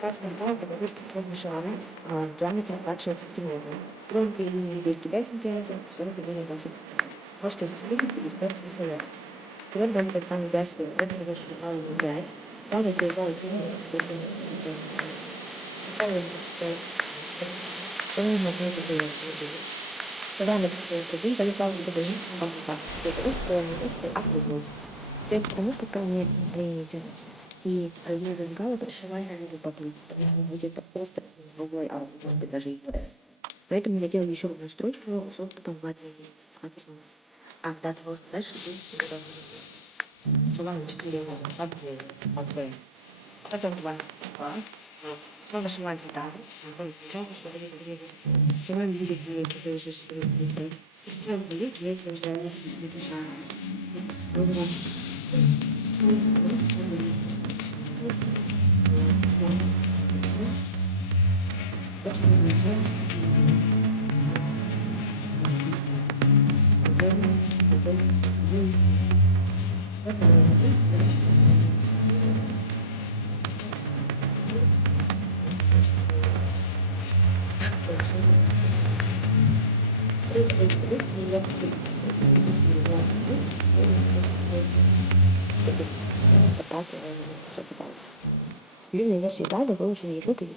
Красная бумага потому что формы шара диаметр меньше сантиметра. Громкие линии 205 сантиметров, 41,8. Можете засветить и искать слоя. Твердая ткань вязки, это немножко мало влияет. Там отрезают линии, что Данный один залетал в ТВ, это устроенный, округлый. Все потому, что там нет настроения делать. И размер рангала максимально не поплыть, потому что будет просто другой, а может быть даже и нет. Поэтому я делаю еще одну строчку с отступом в одной написано. Да, забыла сказать, что будет словами 4 раза. От В. Потом 2. Снова нажимаем детали. Нажимаем, что будет выглядеть. Нажимаем будет который же и строим будет, если уже Длинные версии дали выложены YouTube и